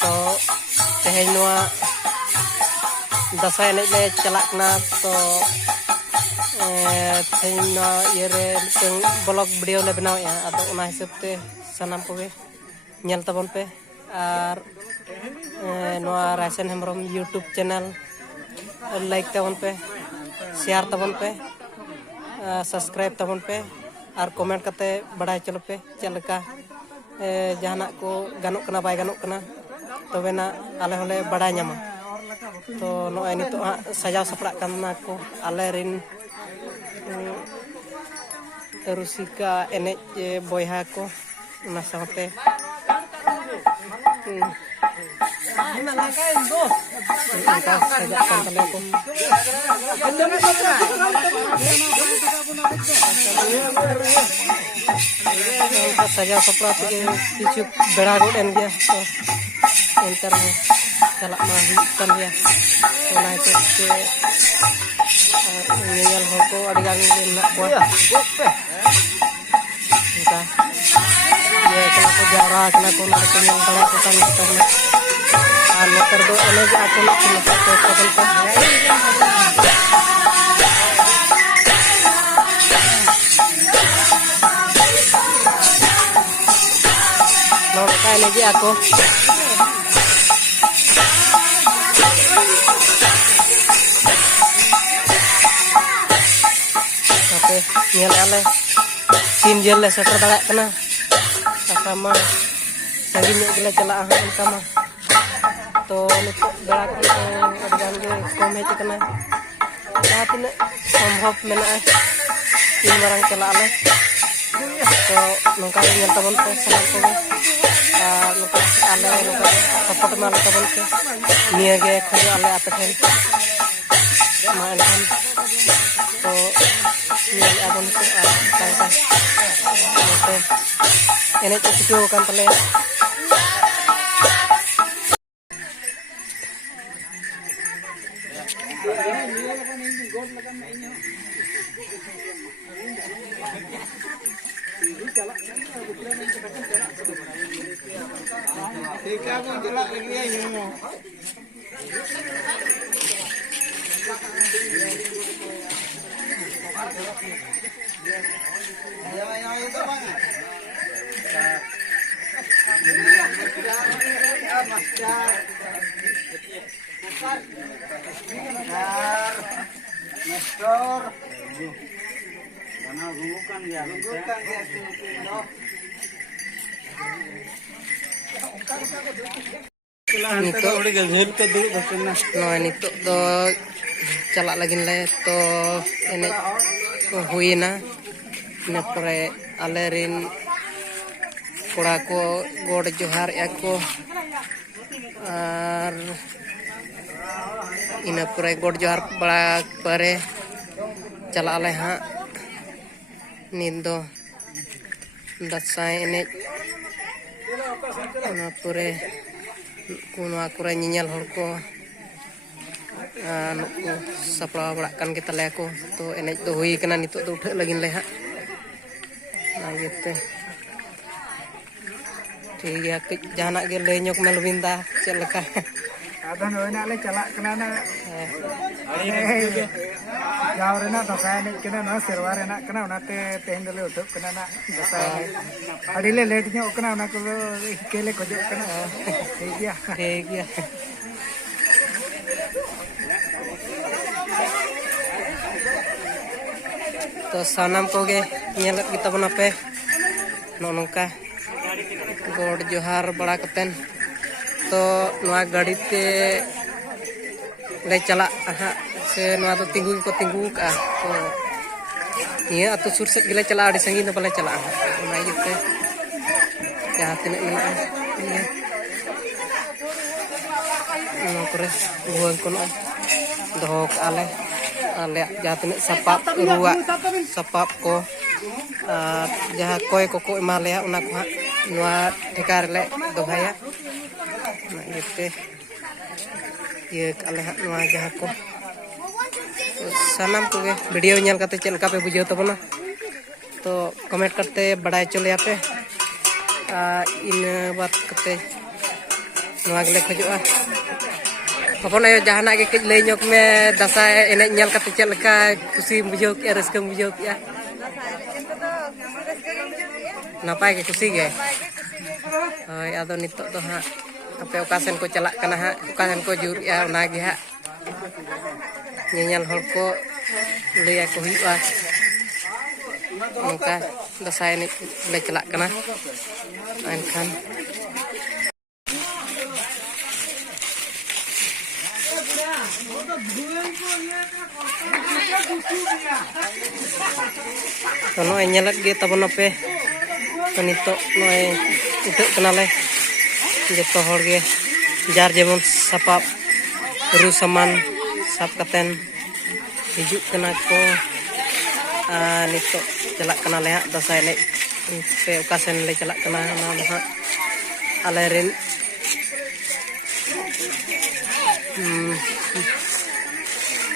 तो तेहें नोआ दसाई एनेज ले चलाक ना तो तेहें नोआ ये रे ब्लॉग वीडियो ले बनावेया आदो उना हिसाब ते सानाम Koge nyal tabon pe ar noa Raisen Hemrom YouTube channel like tabon pe share tabon pe subscribe tabon pe ar comment kate badai chalo pe chelaka jahanak ko ganok kana bay ganok kana tobe na ale hole badai nyama to noy nito sajaw saprak kana ko ale rin rusika enej boyha ko una saote saja sapra kichu bera goden dia to enter chalak mah kan dia ona itu ke nyel hoko adigan nak buat kita ya kena ko jara kena ko nak nyel bala ko kan karena motor do ele je aku nak kena ko kabel pa lo kai lagi aku oke nyel ale tin jel le seter dalak kena sama sanginya gila celak sama to nito dalak adegan ge kom hece kena tine sambhav mena tin marang celak ale to nongka nyel tabon pe salam ko nongka ale nongka support mal tabon pe niya ge khojo ale ape then ma elhan to nyel abon pe tangka ini video kan tele nito do chalak lagi le to enek huina ina pore alerin kora ko god johar ako ar ina pore god johar bala pare chalak le ha nindo dasai enek ina pore kuno akure nyel hor ko nuku sapla barakan kita le ko to enej do hui kana nito do uthak lagi le ha gitu ठीक है jahanak ge le nyok melwinda cel leka ada noina le chalak kana na jaw rena dasai ne kana na serwa rena kana onate tehn dele utuk kana na dasai adile late nyok kana ona ko kele kojo kana ठीक है तो sanam koge nyelat kita bonape nongka god johar bada katen to noa gadi te le chalak se noa to tinggu ko tinggu ka to iya atu sur set gila chalak adi sangin to bala chalak ona yete jahat tinek mena iya no kore buang kono dohok ale jahat tinek sapap ko jaha koy koko imalaya una ko noa dekar le dohaya na yete ye ale noa jaha ko sanam ko video nyal kate chel ka pe bujho tabona तो comment करते बड़ाई चले पे इन बात करते nua gele khojoa hopon ayo jahana ge kej lay nyok me dasai enej nyal kate chet leka kusi bujau ki raska bujau ki napai ge kusi ge hoi ado nitok do ha ape okasen ko chalak kana ha okasen ko jur ya ona ge ha nyanyal hol ko lay ko huyua nongka dasai ni le chalak kana enkan Kalau nyelat gitu tabon ape, kanito noy itu kenale, jatuh horge, jar jemon sapap, rusaman sap katen, hijuk kena ko, nito celak kenale ha, dasai le, pe okasen le celak kena nama ha, alerin.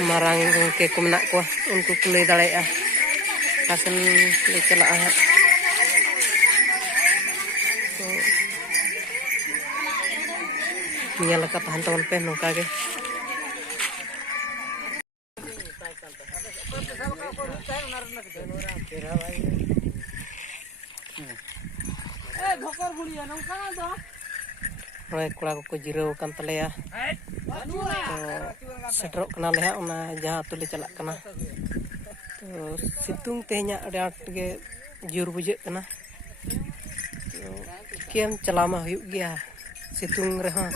Marang ke kumnak ko unku kulay dalay kasen le chala so nyala ka tahan taon pe nongka ge Roy kura ko jirau kan taleya setrok kena leha ona jaha tu le chalak kana to situng tehnya ada ge jur bujek kana kem chalama huyuk gya situng reha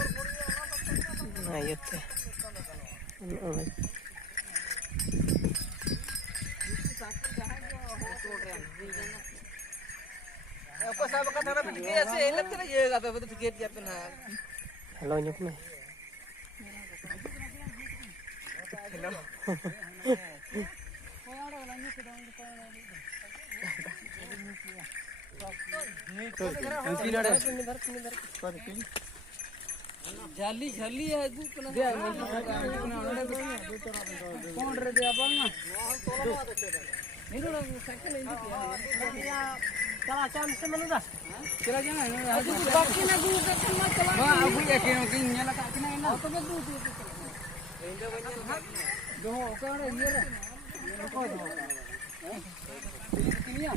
na yete Hello nyuk me Jali jali ya gu kena. Phone re dia bang na. Ini orang sakit ini dia. Cala cam se mana dah? Cala jangan. Aduh baki na gu ke kena cala. Ba aku yakin mungkin nyala tak kena ina. Apa ke tu tu. Indo banyak. Doh ka re ye re. Ko doh. Ini ya.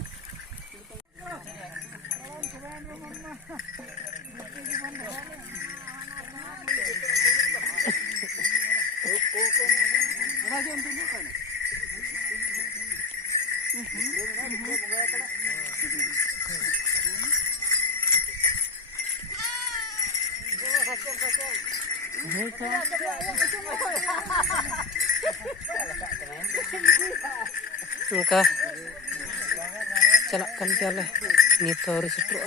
Nongka chalak kan piale nito ri setrok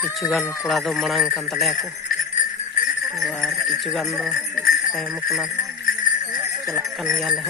kichugan kura do manang kan tale aku ar kichugan do tayam kana chalak kan yale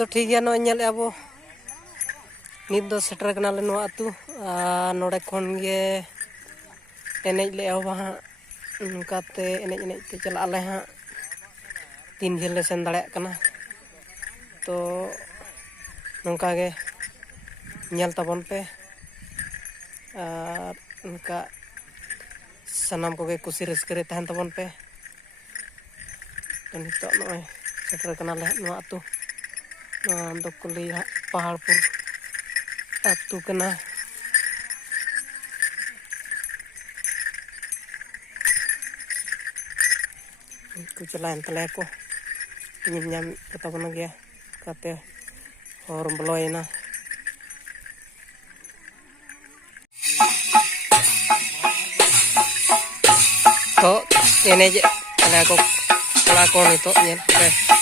तो ठीक है no ñel abo nit do setter kana le no atu node khon ge enej le aba ha kate enej enej te chala ale ha tin jil le sen dare kana to nongka ge nyal tabon pe ar onka sanam koge kusi raskar re tahan tabon pe nitok noy seter kanale no atu untuk kuliah Paharpur atu kena ku chalain tele ko nyam kata bana gya kate और बलोयना तो एने जे ala ko kala ko nito nyen